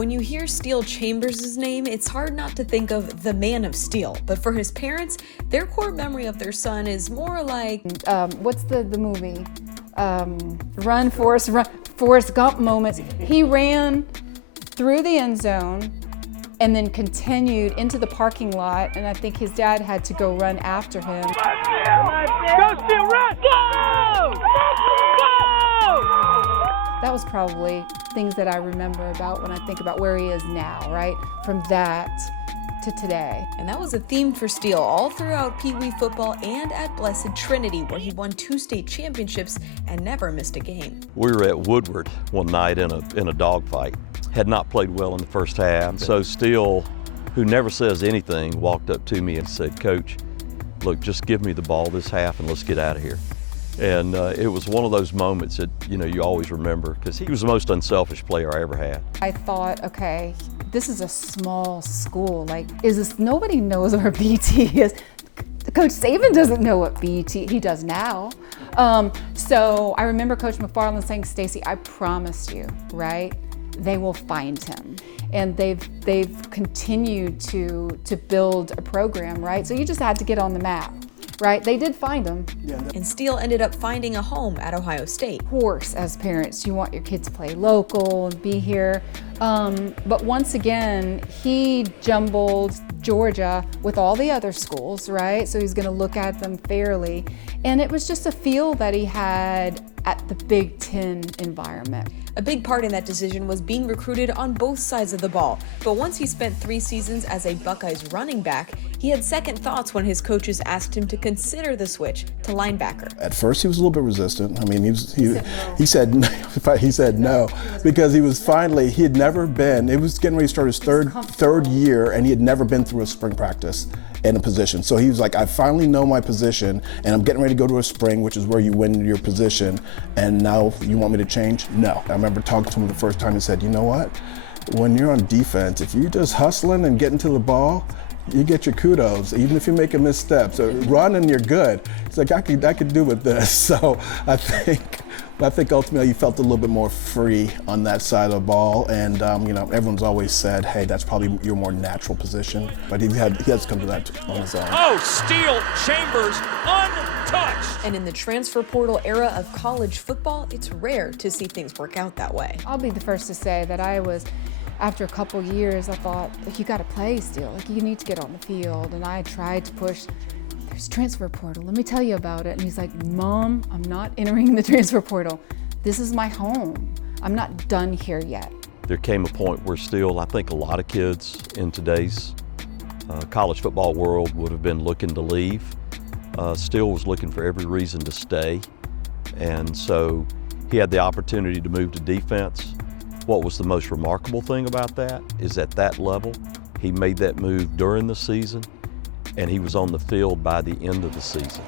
When you hear Steele Chambers' name, it's hard not to think of the Man of Steel. But for his parents, their core memory of their son is more like... what's the movie? Run, Forrest Gump moments. He ran through the end zone and then continued into the parking lot, and I think his dad had to go run after him. Go, Steele, run! Go! Go! That was probably things that I remember about when I think about where he is now, right? From that to today. And that was a theme for Steele all throughout Pee Wee football and at Blessed Trinity, where he won 2 state championships and never missed a game. We were at Woodward one night in a dogfight. Had not played well in the first half. So Steele, who never says anything, walked up to me and said, "Coach, look, just give me the ball this half and let's get out of here." And it was one of those moments that, you always remember, because he was the most unselfish player I ever had. I thought, okay, this is a small school. Like, nobody knows where BT is. Coach Saban doesn't know what BT, he does now. So I remember Coach McFarland saying, "Stacy, I promise you, right? They will find him." And they've continued to build a program, right? So you just had to get on the map, right? They did find him. And Steele ended up finding a home at Ohio State. Of course, as parents, you want your kids to play local and be here. But once again, he jumbled Georgia with all the other schools, right? So he's gonna look at them fairly. And it was just a feel that he had at the Big Ten environment. A big part in that decision was being recruited on both sides of the ball. But once he spent 3 seasons as a Buckeyes running back, he had second thoughts when his coaches asked him to consider the switch to linebacker. At first, he was a little bit resistant. I mean, he said no because he had never been. It was getting ready to start his third year, and he had never been through a spring practice in a position. So he was like, "I finally know my position, and I'm getting ready to go to a spring, which is where you win your position, and now you want me to change?" No. I remember talking to him the first time. He said, "You know what? When you're on defense, if you're just hustling and getting to the ball, you get your kudos, even if you make a misstep. So running, you're good." It's like, I could do with this. So I think ultimately he felt a little bit more free on that side of the ball. And everyone's always said, "Hey, that's probably your more natural position." But he has come to that on his own. Oh, Steele Chambers, untouched. And in the transfer portal era of college football, it's rare to see things work out that way. I'll be the first to say that after a couple years, I thought, you got to play still. Like, you need to get on the field. And I tried to push, "There's transfer portal. Let me tell you about it." And he's like, "Mom, I'm not entering the transfer portal. This is my home. I'm not done here yet." There came a point where Steele, I think a lot of kids in today's college football world would have been looking to leave. Steele was looking for every reason to stay. And so he had the opportunity to move to defense. What was the most remarkable thing about that is at that level, he made that move during the season, and he was on the field by the end of the season.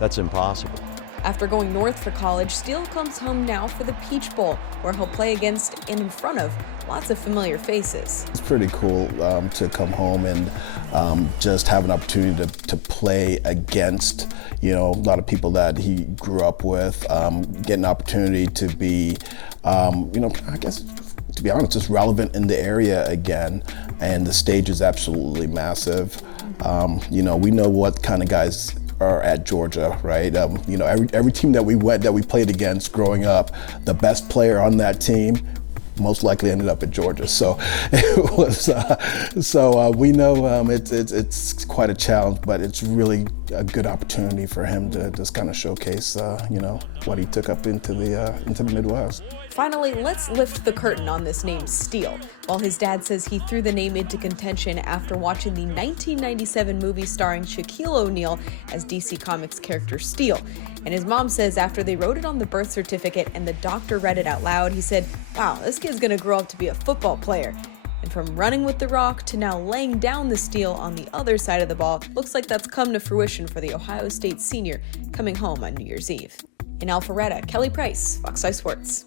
That's impossible. After going north for college, Steele comes home now for the Peach Bowl, where he'll play against and in front of lots of familiar faces. It's pretty cool to come home and just have an opportunity to play against, a lot of people that he grew up with, get an opportunity to be, I guess, to be honest, just relevant in the area again. And the stage is absolutely massive. We know what kind of guys are at Georgia, right? Every team that we played against growing up, the best player on that team most likely ended up at Georgia. So it was. We know it's quite a challenge, but it's really a good opportunity for him to just kind of showcase, what he took up into the Midwest. Finally, let's lift the curtain on this name, Steele. While his dad says he threw the name into contention after watching the 1997 movie starring Shaquille O'Neal as DC Comics character Steele. And his mom says after they wrote it on the birth certificate and the doctor read it out loud, he said, "Wow, this kid's gonna grow up to be a football player." And from running with the rock to now laying down the steel on the other side of the ball, looks like that's come to fruition for the Ohio State senior coming home on New Year's Eve. In Alpharetta, Kelly Price, Fox 5 Sports.